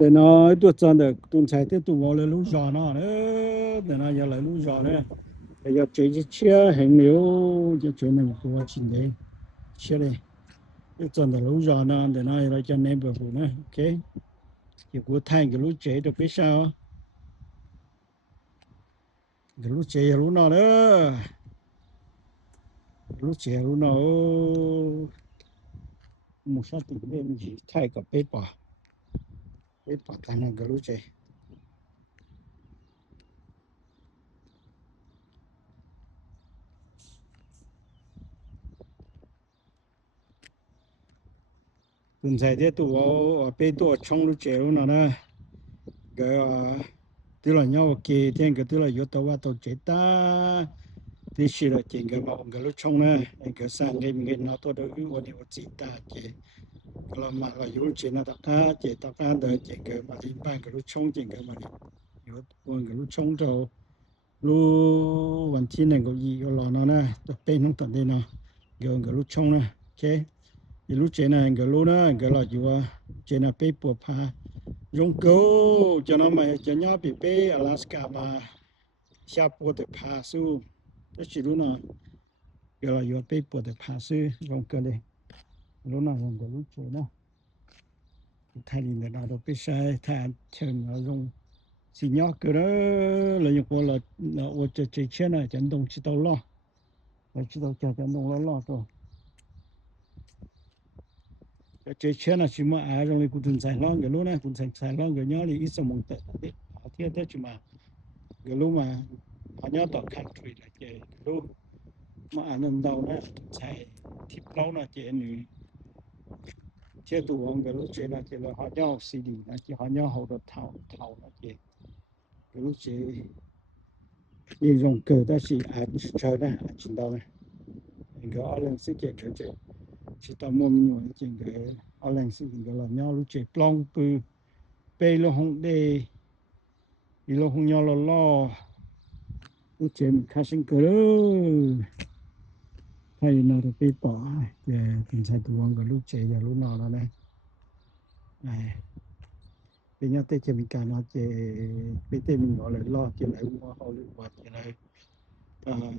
để nó tôi chọn được tuần sai tiếp tục vào lấy lúa giò nó nữa để nó giờ lấy lúa giò nữa để giờ chơi chỉ chia hình liệu cho chuyện này của chính đấy chia đây tôi chọn được lúa giò nó để nó giờ cho nên bữa phụ nữa ok thì của thay cái lúa chế được biết sao cái lúa chế lúa nó nữa lúa chế lúa nó một số tiền lên chỉ thay cái bếp bỏ thành cái lúa chế tuần sai tiếp tục vào bếp tôi trong lúa chế lúa nó nữa cái tức là nhau ok thì cái tức là yếu tố vào tổ chế ta thì chỉ là chuyện cái mà cái lúc trong này cái sang cái nó tôi đối với tôi chỉ ta chỉ cái là mà là yếu chuyện nó ta chỉ ta ta đời chuyện cái mà liên quan cái lúc trong chuyện cái mà yếu quan cái lúc trong rồi lúcวันที่หนึ่งก็ยี่ก็รอnó nè tôi bên không tận đây nó cái lúc trong nè ok cái lúc chuyện này cái lúc đó cái là gì chuyện là bên bộ pha dùng câu cho nó mà cho nhau bị bên Alaska mà xa bộ được pha su đó chỉ lúc nào cái là vừa bị bộ được phá sư trong cái này lúc nào dùng cái lúc chơi nó thay vì người nào đâu biết sai thay chân nó dùng chỉ nhỏ cái đó là những cái là ở chơi chơi chơi này chấn động chỉ tao lo và chỉ tao chơi chấn động lo rồi chơi chơi này chỉ mà ai trong cái cũng sai lo cái lúc này cũng sai lo cái nhỏ thì ít xong một tệ đấy thế thế chỉ mà cái lúc mà họ nhớ tao khăn thủy là chơi cái lúc mà anh em đâu nó sai thịt lâu là chơi nữa chế độ ông cái lúc chế là chế là họ nhau CD là chỉ họ nhau hậu được thảo thảo là chế cái lúc chế như dùng cờ đó chỉ ai cũng chơi đó ai chỉ đâu này cái ở lần sẽ chế chơi chơi chỉ tao mua nhiều chuyện cái ở lần sẽ cái là nhau lúc chế plong bự bê lo hông đê đi lo hông nhau lo lúc chế mình khai sinh cờ đó hay nó được bị bỏ cái tình trạng tụ ông cái lúc chế giờ lúc nào đó này bây giờ tới mình cả nó chế bây giờ mình gọi là lo chế lại mua họ lại qua chế lại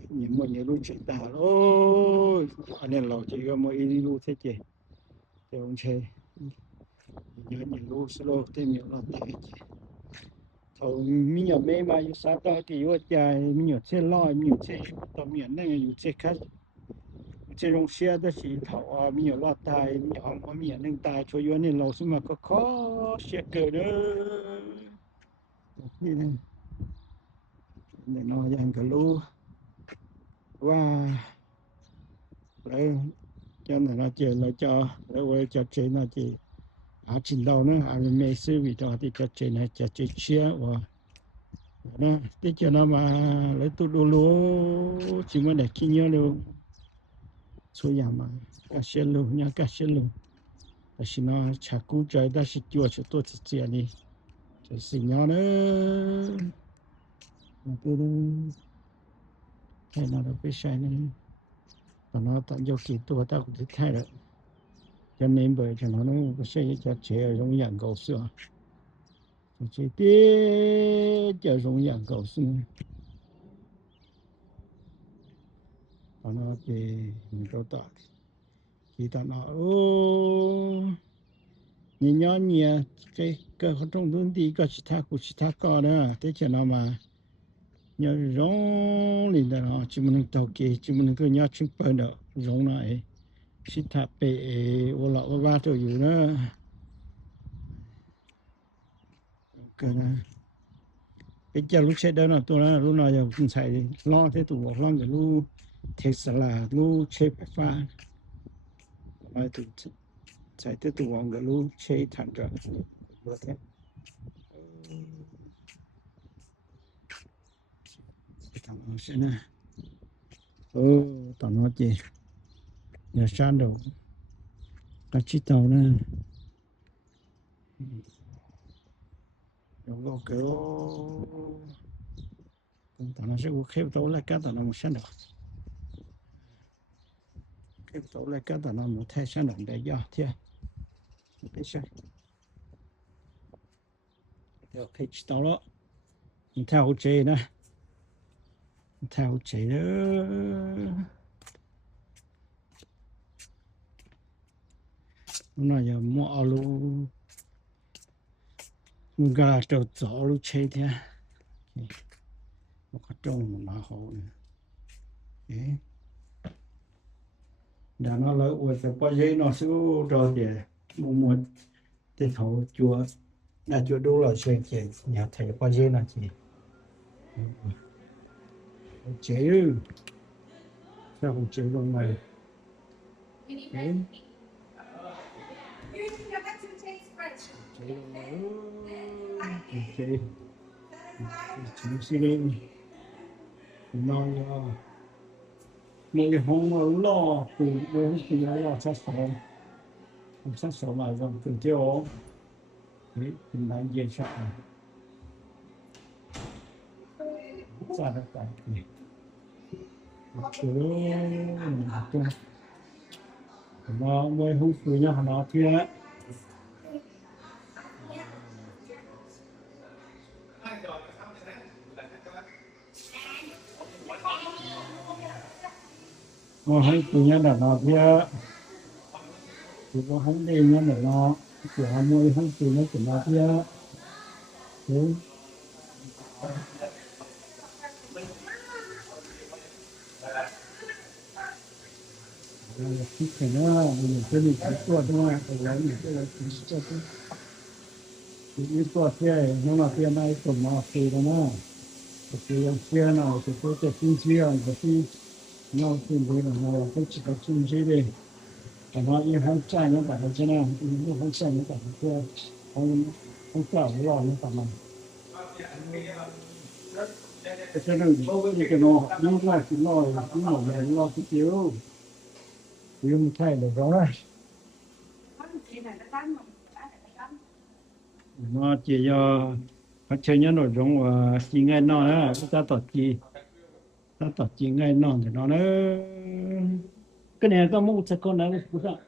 những mọi người luôn chế ta ôi anh em lo chế cái mọi đi luôn thế chế thì ông chế nhớ những luôn solo thêm nhiều lo tài chế thôi mình nhớ mấy mà yêu sao đó thì yêu chạy mình nhớ chế lo mình nhớ chế tao miễn này yêu chế khác chế rong xe đó chỉ thầu mình nhớ lo tài mình nhớ họ miễn nên tài cho yêu nên lo xem mà có khó xe cờ đó nên nó dành cái lúa và đấy cho nên nó chơi là cho để cho chơi nó chỉ trình độ nữa mấy sư vì đó thì cho chơi này cho chơi chia và nó thế cho nó mà lấy tụ đồ lúa chỉ mà để khi nhớ luôn số nhà mà cá xe luôn nha cá xe luônแต่สิnó chả cú chơi đó là chùa cho tôi chỉ chơi đi cho xin nhớ nữa tôi hay là được biết sai nên nó tận dụng kỹ thuật ta cũng thích thay được cho nên bởi cho nó có sẽ cho trẻ giống dạng cầu xưa chỉ tiếc cho giống dạng cầu xưa và nó thì mình có tạo khi ta nó ô nhìn nhớ nhẹ cái trong đơn đi có chỉ thác của chỉ thác có nữa thế cho nó mà nhớ giống liền là nó chỉ muốn tàu kỳ chỉ muốn cứ nhớ chụp bờ nữa giống này chỉ thác bể ô lọ ô ba chỗอยู่nữa cái này cái giờ lúc xe đó là tôi nói lúc nào giờ cũng xài lo thế tụ lo cái lúc Tesla lúc chế pha nói tụ xài thế tụ cái lúc chế thành ra bữa thế thằng nó sẽ nè tao nói gì nhà san đồ cái chiếc tàu nè rồi cái tao nó sẽ có khép tàu lại cái tao nó một san đồ khép tàu lại cái tao nó một thay san đồ để do thế biết sao ok chỉ tao đó theo chế nè theo chế đó nó giờ mua alu gà trâu giò lu chế thế một cái trông mà hậu đấy đã nó lấy uống sẽ bao giờ nó sẽ rồi để mua để thầu chùa là chùa đủ rồi chuyện chị nhà thầy bao giờ là chị chế sao không chế luôn này đấy chế luôn này chế chỉ suy nghĩ nói mỗi hôm ở lo từ đến khi lo sát sống mà dòng từ tiêu đấy tình bạn dễ sợ ra được cả chứ nó mới hút từ nhau nó kia nó hút từ nhau là nó kia thì có hắn đi nhau là nó của mới hút từ nhau của nó kia đấy là thích cái nó mình cái mình cái tua thôi cái lấy mình cái lấy cho cái tua kia nó là kia này cũng mà thì đó nó thì kia nào thì cái kinh phí là cái nó kinh phí là nó cái kinh phí đi và nó như không chạy nó bảo thế nào như không chạy nó bảo kia không không sợ nó lo nó bảo mà cái đừng như cái nó là cái nó này nó cái thiếu thiếu thay được đó nó chỉ do phát chơi nhá nội dung và chỉ ngay nó á ta tỏ chỉ ngay nó thì nó cái này tao muốn sẽ con này cũng sao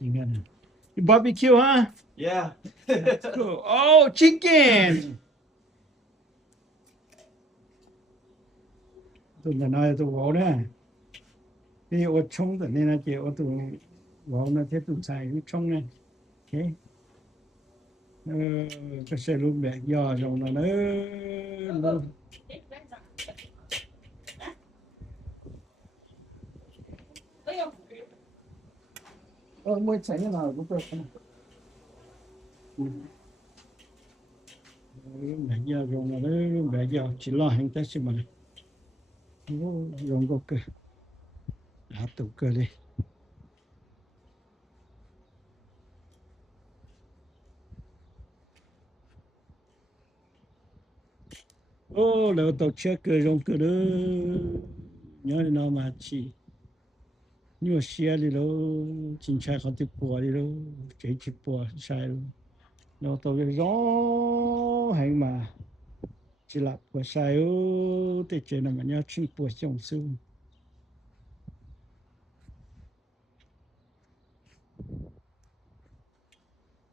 chỉ ngay này barbecue huh? Yeah. Cool. Oh, chicken. Tôi là nói tôi bảo đấy. Thì ở trong đó nên là chỉ ở tôi bảo nó thế tôi xài cái trong này. Okay. Cái xe lúc bé giờ rồi nó mới chạy như nào cũng được. Bé giờ rồi nó bé giờ chỉ lo hành tết chứ mà. Dùng có cơ. Tụ cơ đi. Lỡ tàu chết cơ dùng cơ đó. Nhớ nó mà chỉ. Nhưng mà xe đi đâu chính xác không tiếp qua đi đâu chỉ qua sai luôn nó tôi cái gió hay mà chỉ là của sai ô thì chuyện là mà nhớ chuyên của trong sư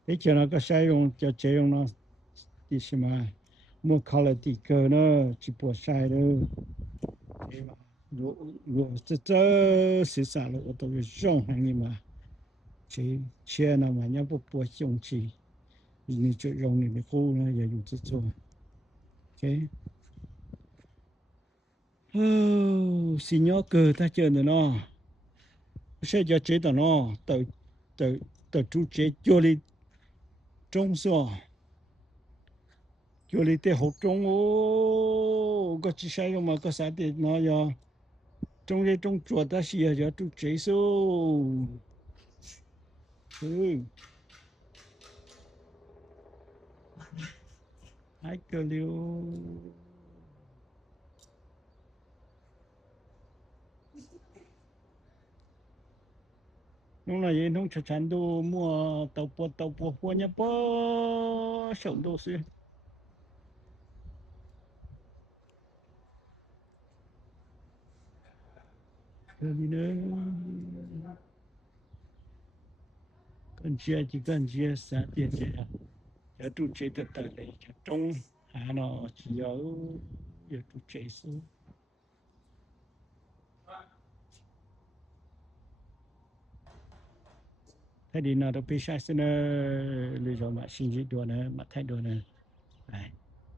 thế chuyện là cái sai用就这样了第什么莫考了第个呢只不sai đâu我这是啥了我都是用行的嘛chỉ xe nào mà nhớ bộ dùng chỉ你就用你的户呢也有这种，OK，哦，是鸟哥他叫的喏，现在觉得喏，到主角叫你中说，叫你得好中哦，个只使用嘛个啥的那呀，中的中做的是要主角说，嗯，还个了。lúc này vậy nông sản sản đồ mua tàu bò nhá bò sống đồ xí cái gì nữa con chia chỉ cần chia xã tiền chia giờ tụ chế từ từ này cho trong nó chỉ ở giờ tụ chế số thế thì nó đâu biết sai sẽ nó lựa chọn mà sinh hoạt đồ này mà thay đồ này